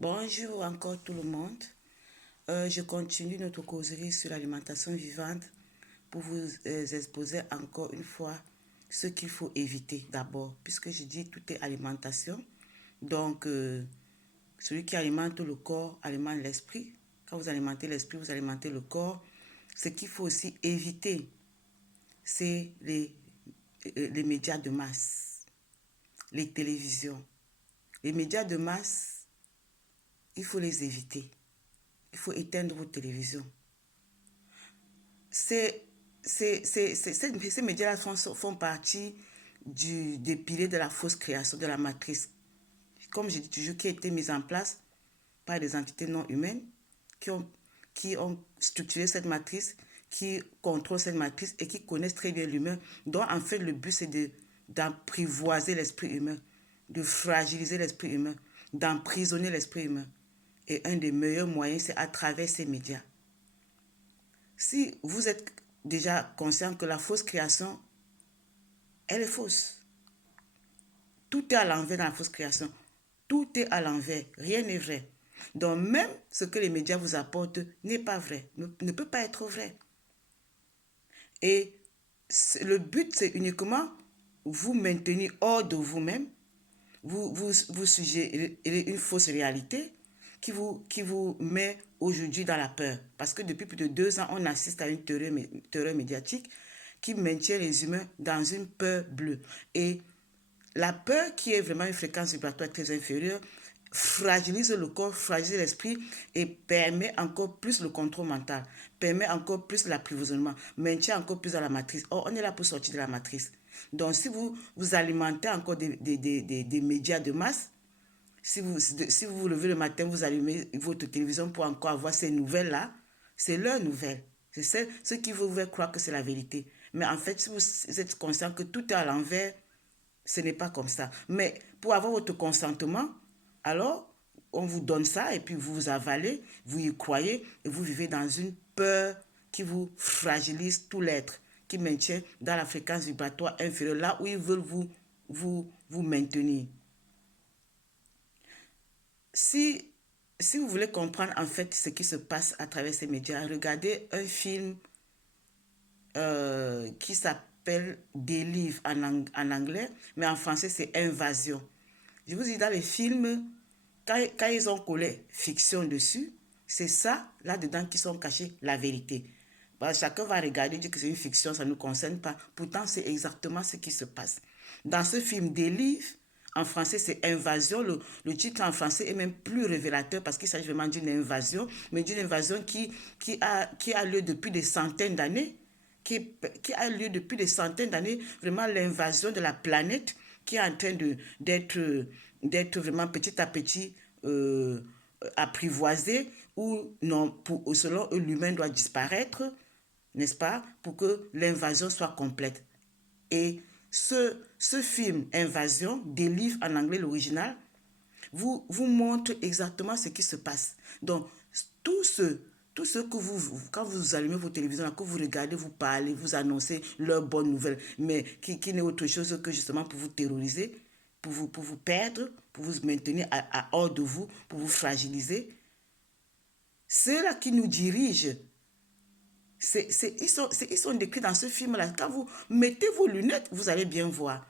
Bonjour encore tout le monde. Je continue notre causerie sur l'alimentation vivante pour vous exposer encore une fois ce qu'il faut éviter d'abord, puisque je dis tout est alimentation. Donc, celui qui alimente le corps alimente l'esprit. Quand vous alimentez l'esprit, vous alimentez le corps. Ce qu'il faut aussi éviter, c'est les médias de masse, les télévisions. Les médias de masse, il faut les éviter. Il faut éteindre vos télévisions. Ces médias-là font partie des piliers de la fausse création, de la matrice. Comme je dis toujours, qui a été mise en place par des entités non humaines qui ont, qui ont structuré cette matrice, qui contrôlent cette matrice et qui connaissent très bien l'humain. Donc, en fait, le but, c'est d'apprivoiser l'esprit humain, de fragiliser l'esprit humain, d'emprisonner l'esprit humain. Et un des meilleurs moyens, c'est à travers ces médias. Si vous êtes déjà conscient que la fausse création, elle est fausse. Tout est à l'envers dans la fausse création. Tout est à l'envers. Rien n'est vrai. Donc même ce que les médias vous apportent n'est pas vrai, ne peut pas être vrai. Et le but, c'est uniquement vous maintenir hors de vous-même, vous suggérer une fausse réalité qui vous met aujourd'hui dans la peur. Parce que depuis plus de 2 ans, on assiste à une terreur médiatique qui maintient les humains dans une peur bleue. Et la peur, qui est vraiment une fréquence vibratoire très inférieure, fragilise le corps, fragilise l'esprit et permet encore plus le contrôle mental, permet encore plus l'apprivoisement, maintient encore plus dans la matrice. Or, on est là pour sortir de la matrice. Donc, si vous alimentez encore des médias de masse, si vous vous levez le matin, vous allumez votre télévision pour encore avoir ces nouvelles-là, c'est leurs nouvelles. C'est ce qui vous fait croire que c'est la vérité. Mais en fait, si vous êtes conscient que tout est à l'envers, ce n'est pas comme ça. Mais pour avoir votre consentement, alors on vous donne ça et puis vous vous avalez, vous y croyez et vous vivez dans une peur qui vous fragilise tout l'être, qui maintient dans la fréquence vibratoire inférieure, là où ils veulent vous maintenir. Si, si vous voulez comprendre en fait ce qui se passe à travers ces médias, regardez un film qui s'appelle Délivre en anglais, mais en français c'est Invasion. Je vous dis, dans les films, quand ils ont collé fiction dessus, c'est ça, là-dedans, qui sont cachés la vérité. Bah, chacun va regarder, dire que c'est une fiction, ça ne nous concerne pas. Pourtant, c'est exactement ce qui se passe. Dans ce film Délivre, en français, c'est Invasion. Le titre en français est même plus révélateur parce qu'il s'agit vraiment d'une invasion, mais d'une invasion qui a lieu depuis des centaines d'années, qui a lieu depuis des centaines d'années, vraiment l'invasion de la planète qui est en train d'être vraiment petit à petit apprivoisé, ou non, selon eux, l'humain doit disparaître, n'est-ce pas, pour que l'invasion soit complète. Et ce film Invasion, Délivre en anglais l'original, vous montre exactement ce qui se passe. Donc, tout ce, tout ce que quand vous allumez vos télévisions, que vous regardez, vous parlez, vous annoncez leurs bonnes nouvelles, mais qui n'est autre chose que justement pour vous terroriser, pour vous perdre, pour vous maintenir hors de vous, pour vous fragiliser. Ceux-là qui nous dirigent, ils sont décrits dans ce film-là. Quand vous mettez vos lunettes, vous allez bien voir.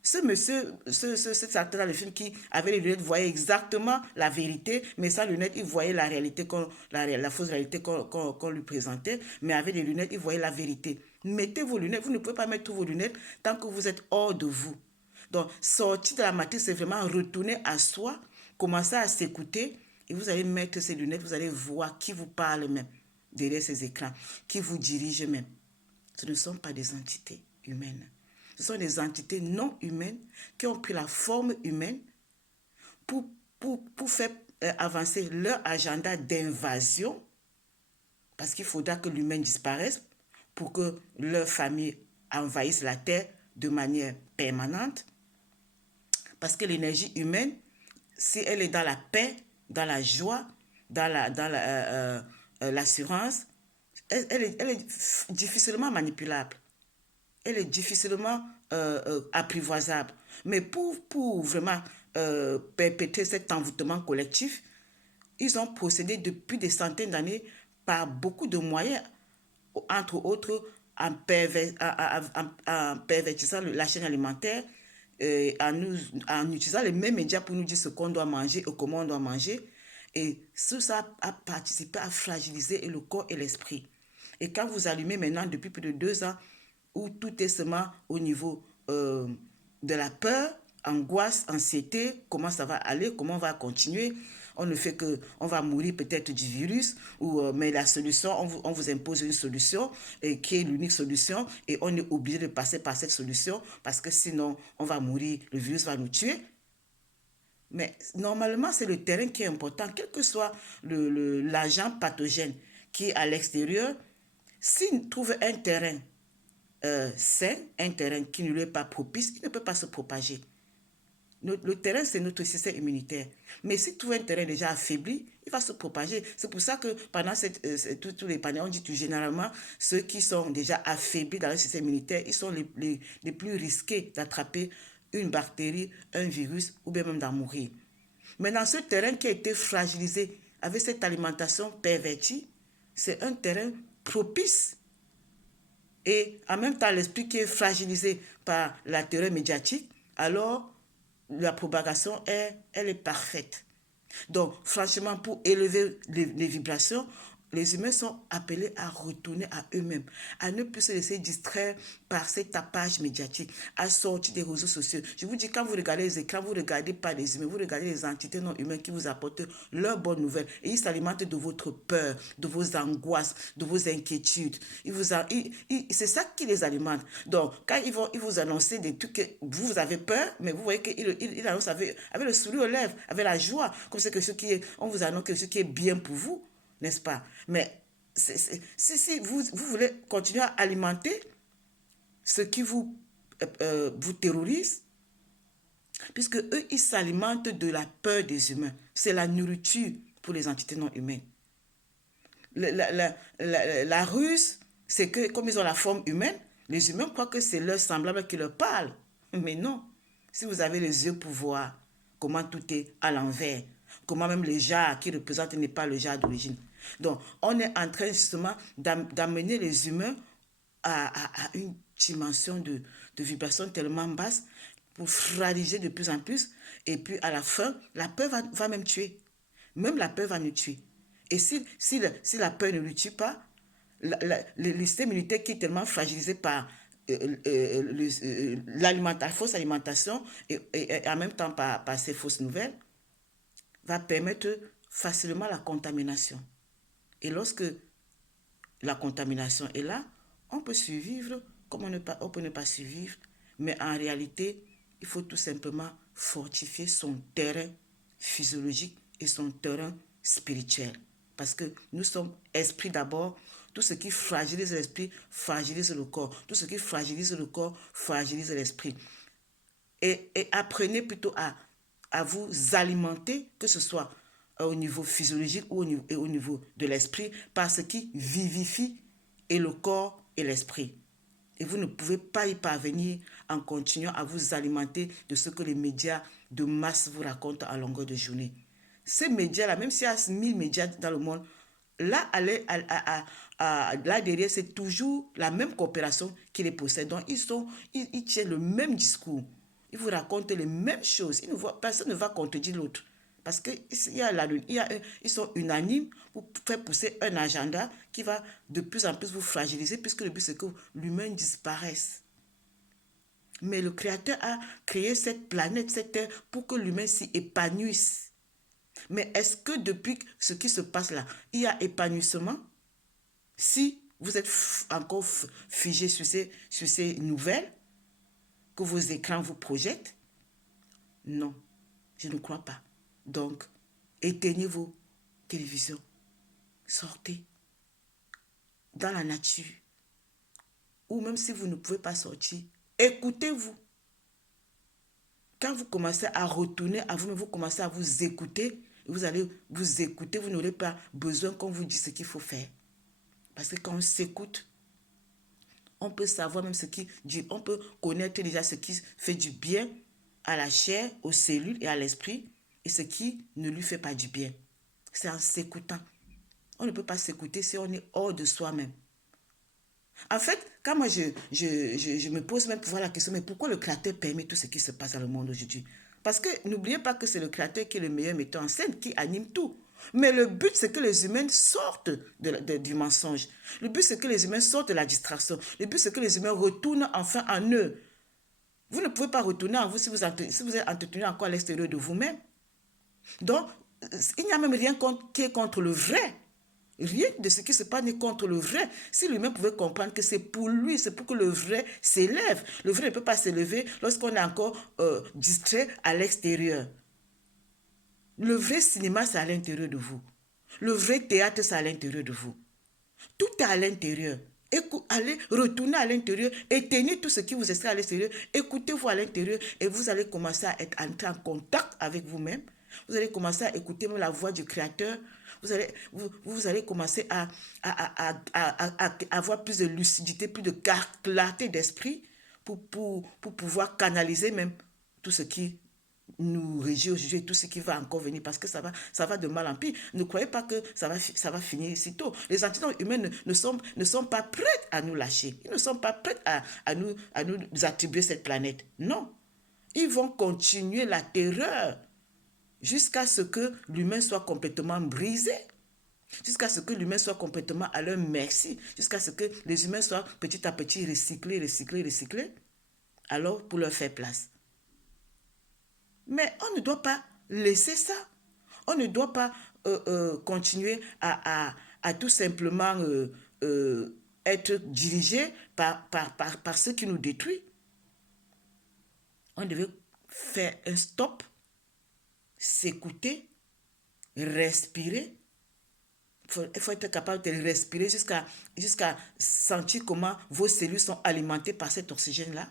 Ce monsieur, cet acteur dans le film qui avait les lunettes voyait exactement la vérité, mais sans lunettes, il voyait la réalité, la fausse réalité qu'on lui présentait, mais avec les lunettes, il voyait la vérité. Mettez vos lunettes, vous ne pouvez pas mettre vos lunettes tant que vous êtes hors de vous. Donc, sortir de la matrice, c'est vraiment retourner à soi, commencer à s'écouter, et vous allez mettre ces lunettes, vous allez voir qui vous parle même derrière ces écrans, qui vous dirige même. Ce ne sont pas des entités humaines. Ce sont des entités non humaines qui ont pris la forme humaine pour faire avancer leur agenda d'invasion, parce qu'il faudra que l'humain disparaisse pour que leur famille envahisse la terre de manière permanente. Parce que l'énergie humaine, si elle est dans la paix, dans la joie, dans l'assurance, elle est difficilement manipulable. Elle est difficilement apprivoisable. Mais pour vraiment perpétrer cet envoûtement collectif, ils ont procédé depuis des centaines d'années par beaucoup de moyens, entre autres en pervertissant la chaîne alimentaire, en utilisant les mêmes médias pour nous dire ce qu'on doit manger et comment on doit manger. Et tout ça a participé à fragiliser le corps et l'esprit. Et quand vous allumez maintenant depuis plus de 2 ans, où tout est seulement au niveau de la peur, angoisse, anxiété, comment ça va aller, comment on va continuer. On ne fait que, on va mourir peut-être du virus, mais la solution, on vous impose une solution qui est l'unique solution et on est obligé de passer par cette solution parce que sinon on va mourir, le virus va nous tuer. Mais normalement, c'est le terrain qui est important, quel que soit l'agent pathogène qui est à l'extérieur. S'il trouve un terrain sain, un terrain qui ne lui est pas propice, il ne peut pas se propager. Le terrain, c'est notre système immunitaire. Mais si tout un terrain déjà affaibli, il va se propager. C'est pour ça que pendant tous les pandémies, on dit tout généralement, ceux qui sont déjà affaiblis dans le système immunitaire, ils sont les plus risqués d'attraper une bactérie, un virus ou bien même d'en mourir. Maintenant, ce terrain qui a été fragilisé avec cette alimentation pervertie, c'est un terrain propice. Et en même temps, l'esprit qui est fragilisé par la terreur médiatique, alors la propagation, elle est parfaite. Donc, franchement, pour élever les vibrations, les humains sont appelés à retourner à eux-mêmes, à ne plus se laisser distraire par ces tapages médiatiques, à sortir des réseaux sociaux. Je vous dis, quand vous regardez les écrans, vous ne regardez pas les humains, vous regardez les entités non humaines qui vous apportent leurs bonnes nouvelles. Et ils s'alimentent de votre peur, de vos angoisses, de vos inquiétudes. C'est ça qui les alimente. Donc, quand ils vous annoncent des trucs que vous avez peur, mais vous voyez qu'ils annoncent avec le sourire aux lèvres, avec la joie, comme c'est quelque chose on vous annonce quelque chose qui est bien pour vous, n'est-ce pas? Mais si vous voulez continuer à alimenter ce qui vous terrorise, puisque eux, ils s'alimentent de la peur des humains. C'est la nourriture pour les entités non humaines. La ruse, c'est que comme ils ont la forme humaine, les humains croient que c'est leur semblable qui leur parle. Mais non. Si vous avez les yeux pour voir comment tout est à l'envers, comment même le jar qui représente n'est pas le jar d'origine. Donc, on est en train justement d'amener les humains à une dimension de vibration tellement basse pour fragiliser de plus en plus. Et puis, à la fin, la peur va même tuer. Même la peur va nous tuer. Et si la peur ne le tue pas, le système immunitaire qui est tellement fragilisé par la fausse alimentation et en même temps par ces fausses nouvelles, va permettre facilement la contamination. Et lorsque la contamination est là, on peut survivre comme on peut ne pas survivre, mais en réalité, il faut tout simplement fortifier son terrain physiologique et son terrain spirituel. Parce que nous sommes esprit d'abord. Tout ce qui fragilise l'esprit fragilise le corps. Tout ce qui fragilise le corps fragilise l'esprit. Et apprenez plutôt à vous alimenter, que ce soit au niveau physiologique ou au niveau de l'esprit, par ce qui vivifie et le corps et l'esprit. Et vous ne pouvez pas y parvenir en continuant à vous alimenter de ce que les médias de masse vous racontent à longueur de journée. Ces médias-là, même s'il y a 1000 médias dans le monde, là, là derrière, c'est toujours la même coopération qui les possède. Donc, ils tiennent le même discours. Ils vous racontent les mêmes choses. Personne ne va contredire l'autre. Parce ils sont unanimes pour faire pousser un agenda qui va de plus en plus vous fragiliser, puisque le but, c'est que l'humain disparaisse. Mais le Créateur a créé cette planète, cette terre, pour que l'humain s'y épanouisse. Mais est-ce que depuis ce qui se passe là, il y a épanouissement? Si vous êtes encore figé sur ces nouvelles que vos écrans vous projettent, non, je ne crois pas. Donc, éteignez vos télévisions, sortez dans la nature. Ou même si vous ne pouvez pas sortir, écoutez-vous. Quand vous commencez à retourner à vous-même, vous commencez à vous écouter, vous allez vous écouter, vous n'aurez pas besoin qu'on vous dise ce qu'il faut faire. Parce que quand on s'écoute, on peut savoir même on peut connaître déjà ce qui fait du bien à la chair, aux cellules et à l'esprit, et ce qui ne lui fait pas du bien. C'est en s'écoutant. On ne peut pas s'écouter si on est hors de soi-même. En fait, quand moi je me pose même pour la question, mais pourquoi le Créateur permet tout ce qui se passe dans le monde aujourd'hui? Parce que n'oubliez pas que c'est le Créateur qui est le meilleur metteur en scène, qui anime tout. Mais le but, c'est que les humains sortent du mensonge. Le but, c'est que les humains sortent de la distraction. Le but, c'est que les humains retournent enfin en eux. Vous ne pouvez pas retourner en vous si vous êtes entretenu encore à l'extérieur de vous-même. Donc, il n'y a même rien qui est contre le vrai. Rien de ce qui se passe n'est contre le vrai. Si lui-même pouvait comprendre que c'est pour lui, c'est pour que le vrai s'élève. Le vrai ne peut pas s'élever lorsqu'on est encore distrait à l'extérieur. Le vrai cinéma, c'est à l'intérieur de vous. Le vrai théâtre, c'est à l'intérieur de vous. Tout est à l'intérieur. Allez, retournez à l'intérieur, éteignez tout ce qui vous est à l'extérieur, écoutez-vous à l'intérieur et vous allez commencer à entrer en contact avec vous-même. Vous allez commencer à écouter même la voix du Créateur. Vous allez commencer à avoir plus de lucidité, plus de clarté d'esprit pour pouvoir canaliser même tout ce qui nous régit aujourd'hui, tout ce qui va encore venir, parce que ça va de mal en pire. Ne croyez pas que ça va finir si tôt. Les entités humaines ne sont pas prêtes à nous lâcher. Ils ne sont pas prêts à nous attribuer cette planète. Non. Ils vont continuer la terreur jusqu'à ce que l'humain soit complètement brisé, jusqu'à ce que l'humain soit complètement à leur merci, jusqu'à ce que les humains soient petit à petit recyclés, alors pour leur faire place. Mais on ne doit pas laisser ça. On ne doit pas continuer à tout simplement être dirigé par ce qui nous détruit. On devait faire un stop, s'écouter, respirer. Il faut être capable de respirer jusqu'à sentir comment vos cellules sont alimentées par cet oxygène-là.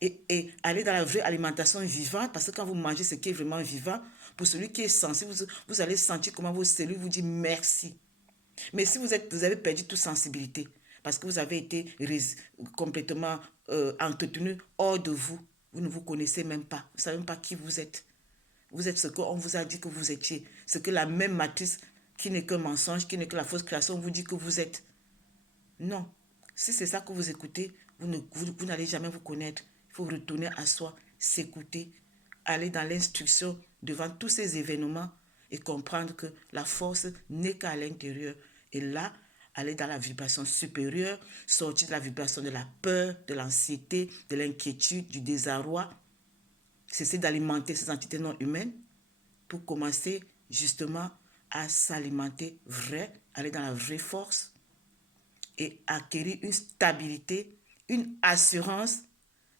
Et aller dans la vraie alimentation vivante, parce que quand vous mangez ce qui est vraiment vivant, pour celui qui est sensible, vous allez sentir comment vos cellules vous disent merci. Mais si vous avez perdu toute sensibilité, parce que vous avez été complètement entretenu hors de vous, vous ne vous connaissez même pas, vous ne savez même pas qui vous êtes. Vous êtes ce qu'on vous a dit que vous étiez, ce que la même matrice qui n'est qu'un mensonge, qui n'est que la fausse création, vous dit que vous êtes. Non. Si c'est ça que vous écoutez, vous n'allez jamais vous connaître. Il faut retourner à soi, s'écouter, aller dans l'instruction devant tous ces événements et comprendre que la force n'est qu'à l'intérieur. Et là, aller dans la vibration supérieure, sortir de la vibration de la peur, de l'anxiété, de l'inquiétude, du désarroi, cesser d'alimenter ces entités non humaines pour commencer justement à s'alimenter vrai, aller dans la vraie force et acquérir une stabilité, une assurance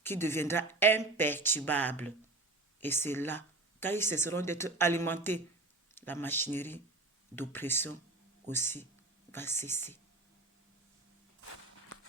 qui deviendra imperturbable. Et c'est là, quand ils cesseront d'être alimentés, la machinerie d'oppression aussi va cesser.